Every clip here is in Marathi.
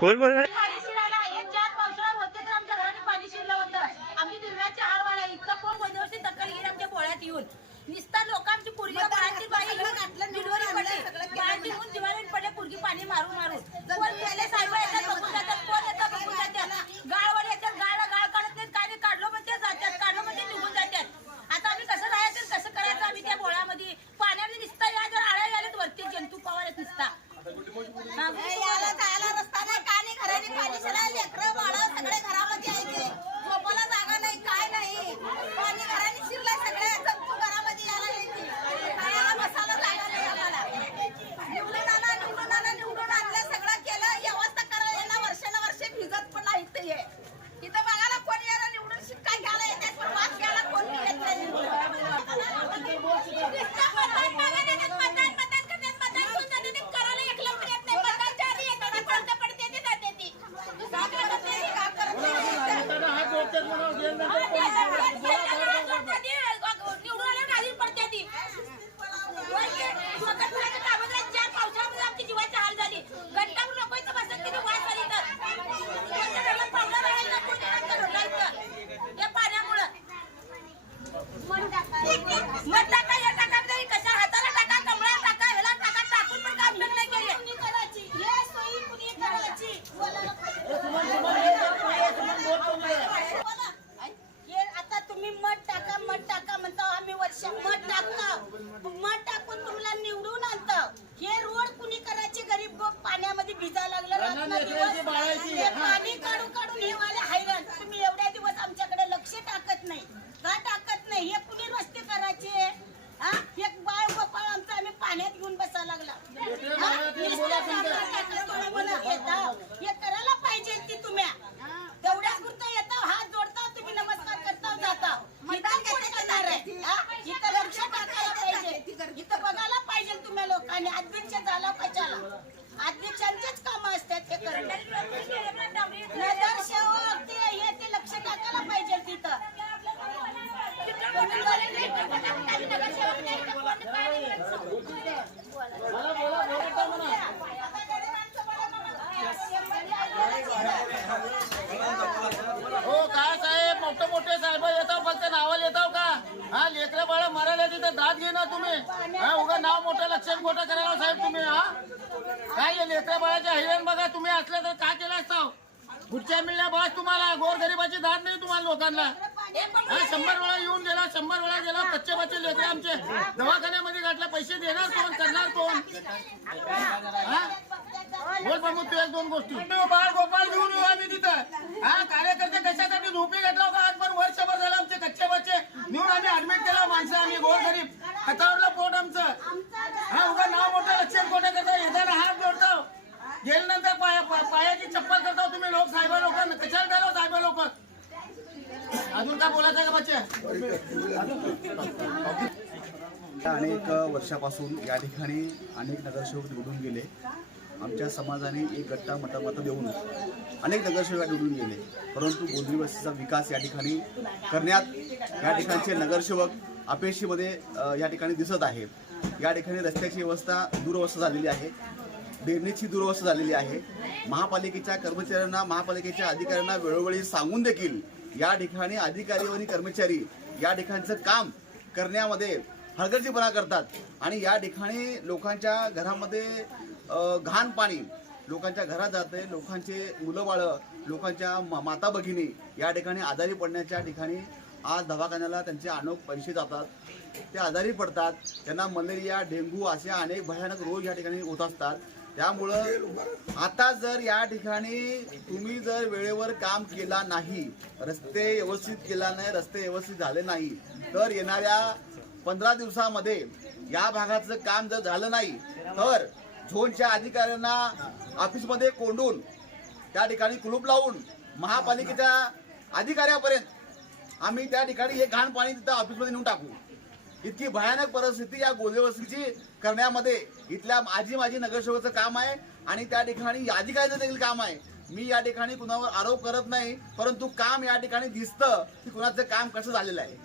कोण येऊन. निस्ता लोक आमची पोरगी बाळाची बाई डिलिव्हरी पडली बाळाची होऊन दिवाळी पडले पोरगी पाणी मारून मारून कोण गेले साहेब येतात बघून जातात कोण येतात बघून जातात गाळवर येतात गाळला गाळ काढत नाहीत काय नाही काढलो म्हणजे जातात काढलो म्हणजे निघून जातात आता आम्ही कसं राहायचं कसं करायचं आम्ही त्या बोळामध्ये पाण्यामध्ये निसता या जर आळ्या यायला वरती जंतू पवार येत निसता हा. यायला जायला रस्ता नाही काय नाही घराने पाणी शिरायला लेकरं बाळं सगळे घरामध्ये यायचे झोपायला जागा नाही काय नाही पाणी घराने शिरलंय सगळे जंतू घरामध्ये यायला यायचे खायला बसायला जागा नाही आम्हाला निवडून आणा निवडून आणा निवडून आणलं सगळं केलं व्यवस्था करायला येणं वर्षानुवर्षे भिजत पण नाही इथं ये इथं बघायला कोण यायला निवडून शिक्का घ्यायला येतात पण वाद घ्यायला कोण नाही येत नाही नुसतं मतदान मागायला येतात, मतदान मतदान करतात मतदान करून जातात ते करायला एकलं पण येत नाही मतदानच्या आधी येतात ते पडते पडते ते जाते ती दुसरं काय करत नाही, काय करत नाही. निवडून आल्यावर गाडी पडते ती होय की? मकर फुलाच्या कामाला चार पावसाळ्यामध्ये आमची जीवाची हाल झाली घंटाभर लोकं इथं बसत किती वाट झाली तर कोणत्या घराला पावलं राहायला नको त्यानंतर ढोलायचं. या पाण्यामुळं मध टाका या टाका तरी कशा हाताला टाका कमळा टाका ह्याला टाका टाकून पण काम नाही केले कुणी करायची हे सोयी कुणी करायची बोलायला बोला. हे आता तुम्ही मध टाका मध टाका म्हणता आम्ही वर्ष मध टाकतो मध टाकून तुम्हाला निवडून आणतो हे रोड कुणी करायचे गरीब लोक पाण्यामध्ये भिजा लागलं हे पाणी काढून काढून हे वाले हैराण तुम्ही एवढ्या दिवस आमच्याकडे लक्ष टाकत नाही का टाकत नाही हे कुणी रस्ते करायचे हा एक बाळ गोपाळ आमचं आम्ही पाण्यात घेऊन बसायला लागला हा? नुसतं कामाला टाकलं तुम्ही मला येता. हे करायला पाहिजे ती तुम्ही तेवढ्या पुरतं येता हात जोडता तुम्ही नमस्कार करता जाता इथं कोणी करणार आहे हा? इथं लक्ष टाकायला पाहिजे इथं बघायला पाहिजे तुम्ही लोकांनी अध्यक्ष झाला कशाला अध्यक्षांचेच काम असतात हे करणं नगरसेवक ते हे ते लक्ष टाकायला पाहिजे तिथं कोणी करत नाही. नगरसेवक नाही तर कोणी काय नाही. हो काय साहेब मोठे मोठे साहेब येताव फक्त नावाला येताव का हा लेकरं बाळ मरायला तिथं दाद घे ना तुम्ही हा उगा नाव मोठं करायला हो साहेब तुम्ही हा? काय लेकरा बाळाच्या बाळाचे बघा तुम्ही असले तर काय केलं असता? पुढच्या मिळल्या बस तुम्हाला गोरगरिबाची दाद नाही तुम्हाला लोकांना. हा शंभर वेळा येऊन गेला शंभर वेळा गेला बच्चे बच्चे लेकरं आमचे. दवाखान्यामध्ये घातले पैसे देणार कोण करणार कोण? बोल प्रमुख तू एक दोन गोष्टी. हो, बाळ गोपाळ घेऊन येऊ आम्ही तिथं. हा कार्यकर्ते कशासाठी झोपी घेतला होता? आज पण वर्षभर झालं आमचे कच्चे बच्चे. नेऊन आम्ही ऍडमिट केला माणसं आम्ही गोरगरीब. हातावरला पोट आमचं. चप्पल करता हो तुम्ही लोक साहेब लोक कशाला द्यालो साहेब लोक. अजून काय बोलायचं आहे का बच्चे? अनेक वर्षापासून या ठिकाणी अनेक नगरसेवक निवडून गेले. आमच्या समाजाने एक गट्टा मतामत देऊन अनेक नगरसेवक निवडून गेले. परंतु गोंधळी वस्तीचा विकास या ठिकाणी करण्यात या ठिकाणचे नगरसेवक अपेक्षेमध्ये या ठिकाणी दिसत आहे या ठिकाणी रस्त्याची व्यवस्था दुरवस्था झालेली आहे. ड्रेनेजची दुरवस्था झालेली आहे. महापालिकेच्या कर्मचाऱ्यांना महापालिकेच्या अधिकाऱ्यांना वेळोवेळी सांगून देखील या ठिकाणी अधिकारी आणि कर्मचारी या ठिकाणचं काम करण्यामध्ये हलगर्जीपणा करतात आणि या ठिकाणी लोकांच्या घरामध्ये घाण पाणी लोकांच्या घरात जाते लोकांचे मुलं बाळं लोकांच्या माता भगिनी या ठिकाणी आजारी पडण्याच्या ठिकाणी आज दवाखान्याला त्यांचे अनोख पैसे जातात. ते आजारी पडतात. त्यांना मलेरिया डेंग्यू असे अनेक भयानक रोग या ठिकाणी होत असतात. त्यामुळं आता जर या ठिकाणी तुम्ही जर वेळेवर काम केला नाही रस्ते व्यवस्थित केला नाही रस्ते व्यवस्थित झाले नाही तर येणाऱ्या पंधरा दिवसामध्ये या भागाचं काम जर झालं नाही तर झोनच्या अधिकाऱ्यांना ऑफिसमध्ये कोंडून त्या ठिकाणी कुलूप लावून महापालिकेच्या अधिकाऱ्यापर्यंत आम्ही त्या ठिकाणी हे घाण पाणी तिथं ऑफिसमध्ये नेऊन टाकू. इतकी भयानक परिस्थिती या गोलेवस्तीची करण्यामध्ये इथल्या माझी माझी नगरसेवकाचं काम आहे आणि त्या ठिकाणी अधिकाऱ्याचं देखील काम आहे. मी या ठिकाणी कुणावर आरोप करत नाही परंतु काम या ठिकाणी दिसतं की कुणाचं काम कसं झालेलं आहे.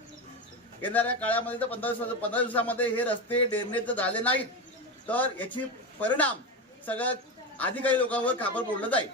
येणाऱ्या काळामध्ये तर पंधरा दिवसा पंधरा दिवसामध्ये हे रस्ते ड्रेनेज झाले नाहीत. तर याची परिणाम सगळ्या अधिकारी लोकांवर खापर फोडलं जाईल.